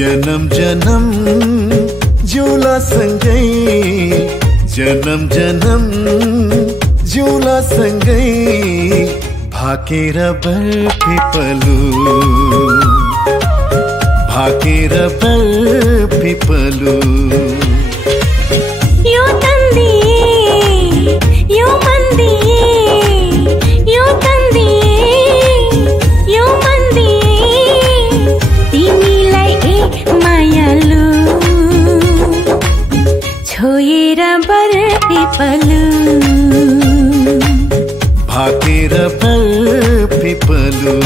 जन्म जन्म जुला सँगै जन्म जन्म जुला सँगै भाकेर बरपिपलु भाकेर बरपिपलु यो तन्दी यो मन्दी यो तन्दी यो मन्दी तिमीलाई ए मायालु पिपलु भाकेर बर पिपलु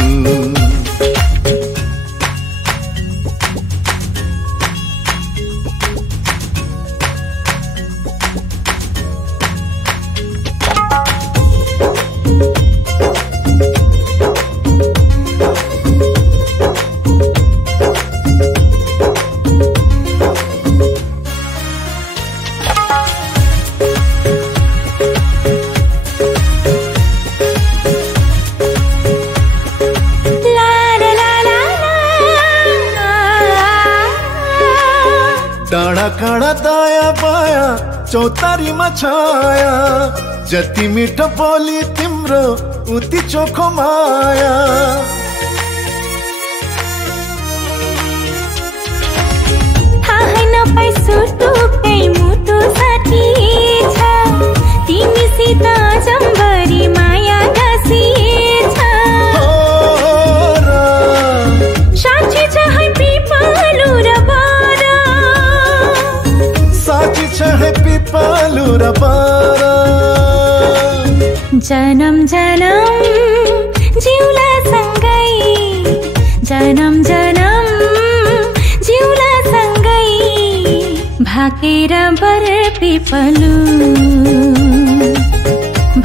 डाँडा काँडा दाया बाया चौतारीमा छाया जति मिठो बोली तिम्रो उति चोखो माया थाहै नपाई सुटुकै मुटु साथी छ तिमीसित जम्बरी माया गाँसिएछ साँच्ची छ है पिपलु र बर साँच्ची छ है पिपलु र बर जन्म जन्म जिउला सँगै जन्म जन्म जिउला सँगै भाकेर बर पिपलु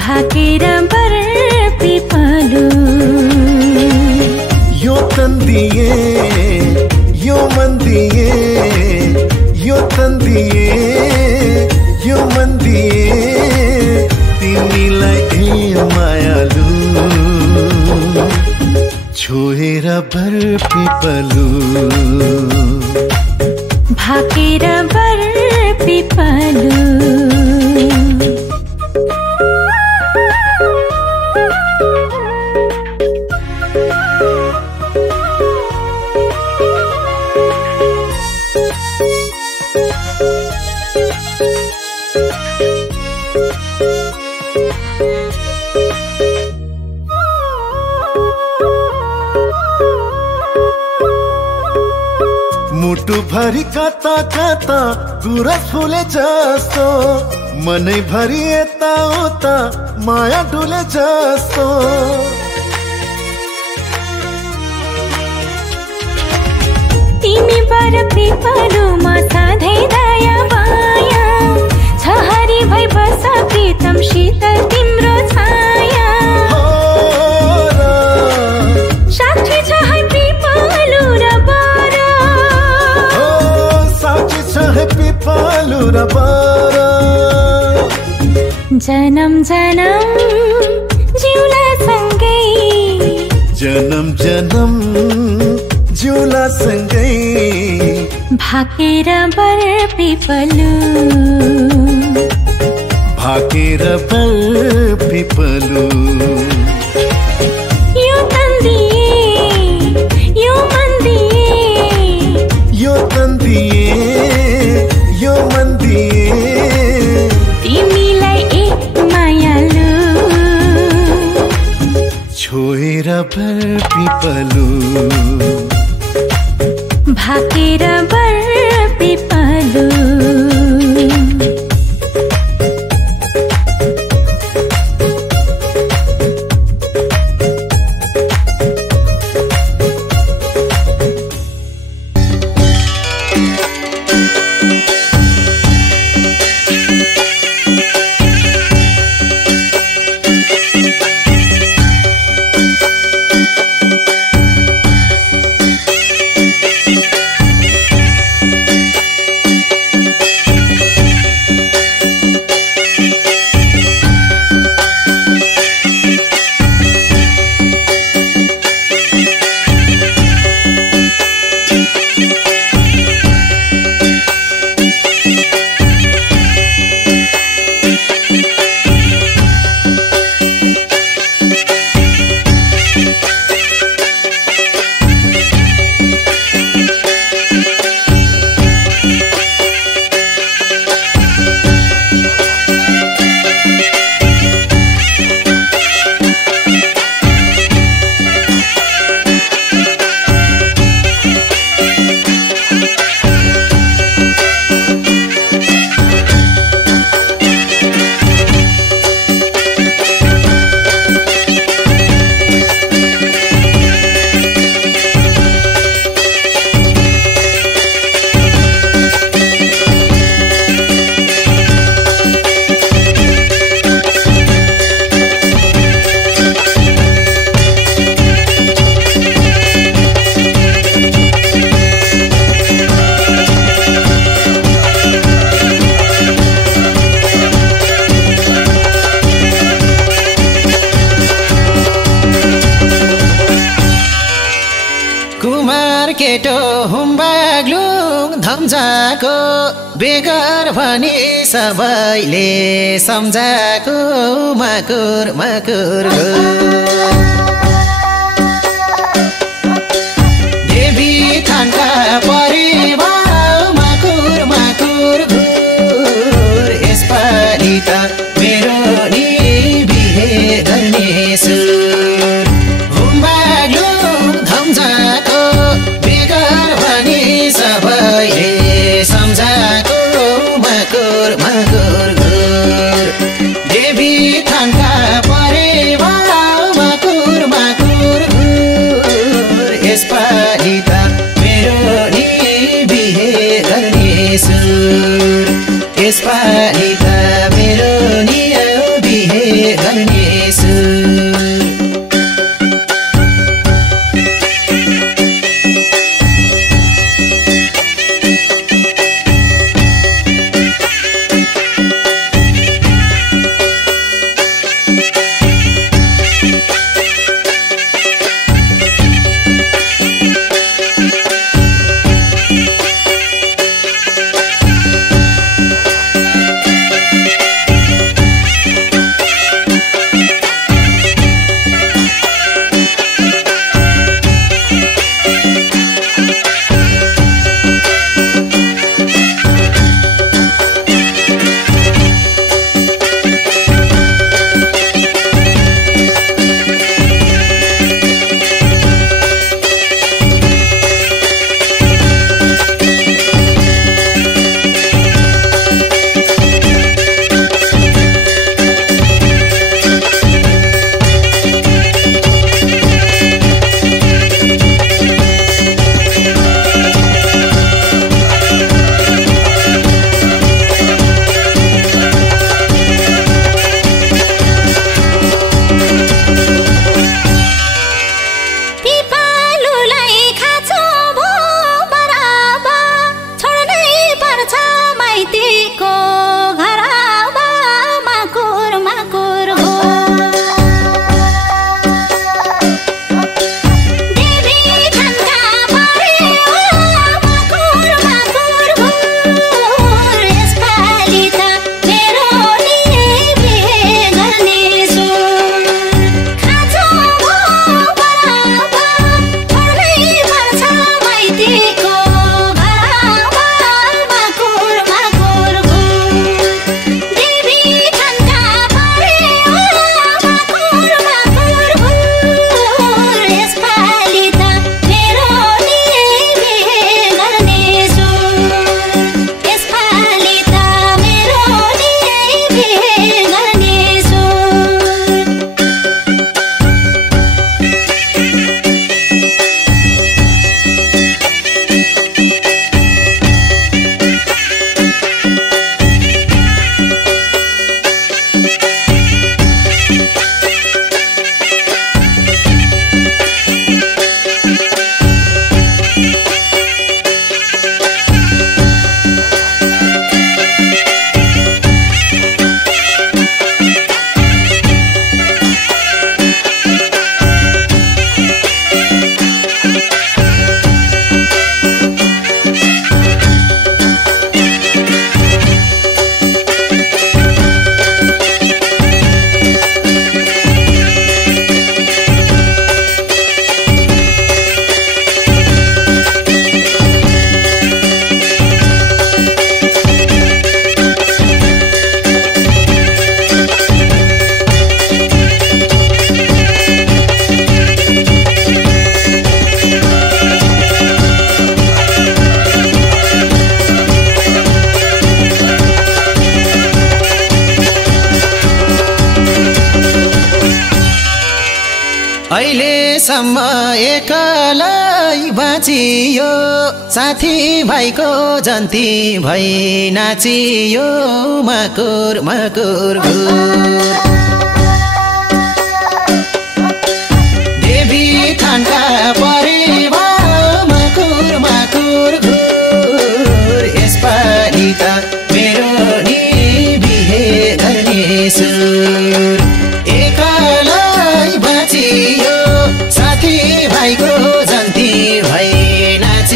भाकेर बर पिपलु यो तन दिए यो मन दिए यो तन दिए यो मन दिए तिमीलाई ए मायालु छोएर बर पिपलु भाकेर बर पिपलु मुटु भरि कता कता गुरस फुले जस्तो मनै भरि यता उता माया डुले जस्तो तिमी बर पिपलुमा सधैँ दया माया छ हरि भई बस प्रीतम शीतल तिम्रो छाया साक्षी छ है पिपलु र बर साक्षी छ है पिपलु र बर जन्म जन्म जिउला सँगै जन्म जन्म जिउला सँगै भाकेर बर पिपलु भाकेर बर पिपलु यो तन दिए यो मन दिए यो तन दिए यो मन दिए तिमीलाई एक मायालु छोएर बर पिपलु भाकेर बर पिपलु केटो हुम्बाग्लुङ धम्जाको बेगर भनी सबैले सम्झाको मकुर मकुर देवी थानका परिवार मकुर मकुर घुर यसपालि त मेरो नि बिहे गर्ने सुर हुम्बाग्लुङ धम्जाको बेगर भनी सबैले सम्झाको मकुर मकुर घुर देवी थानका परिवार मकुर मकुर घुर यसपालि त मेरो नि बिहे गर्ने सुर यसपालि त मेरो नि बिहे गर्ने सुर अहिलेसम्म एकलै बाँचियो साथी भाइको जन्ती भई नाचियो मकुर मकुर घुर देवी थानका परिवार मकुर मकुर घुर यसपालि त मेरो नि बिहे गर्ने सुर एकलै बाँचियो साथी भाइको जन्ती भई नाच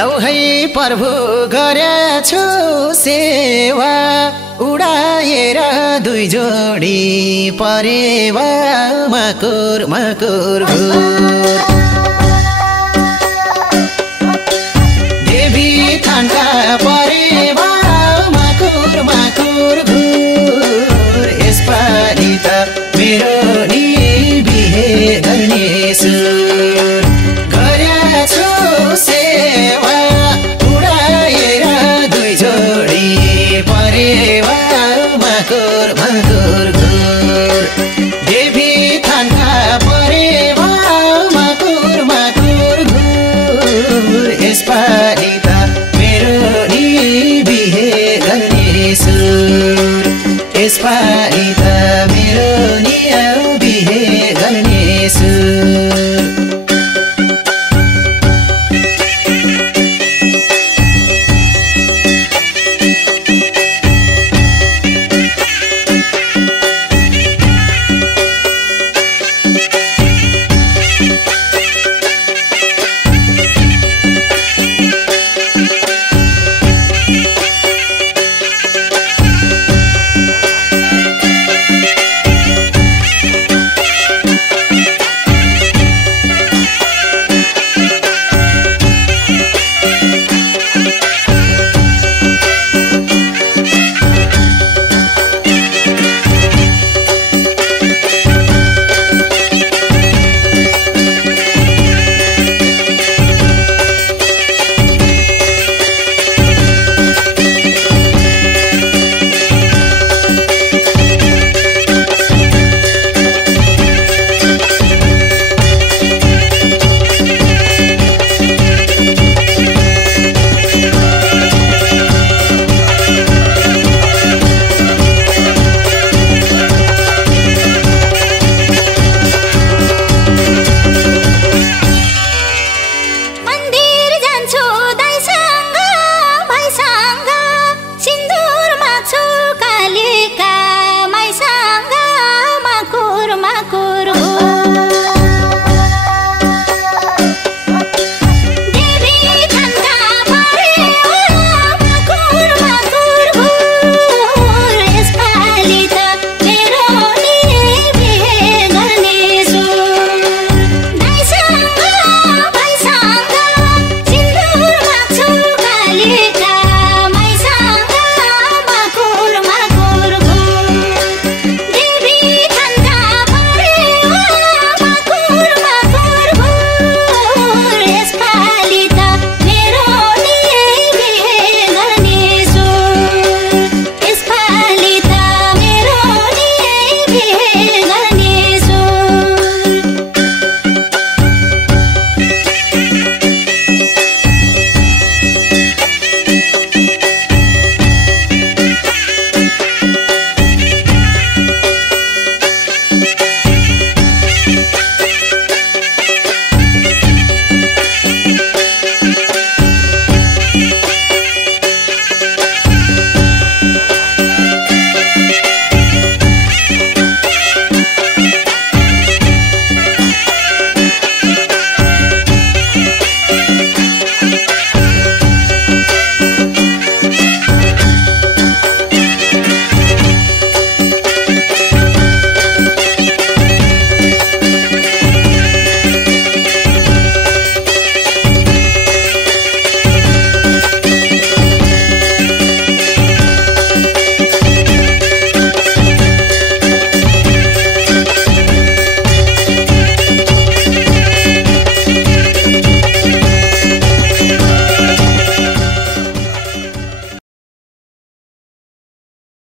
लौ है प्रभु गरेछु सेवा उडाएर दुई जोडी परेवा मकुर मकुर घुर देवी थानका परेवा मकुर मकुर घुर यसपालि त मेरो नि बिहे गर्ने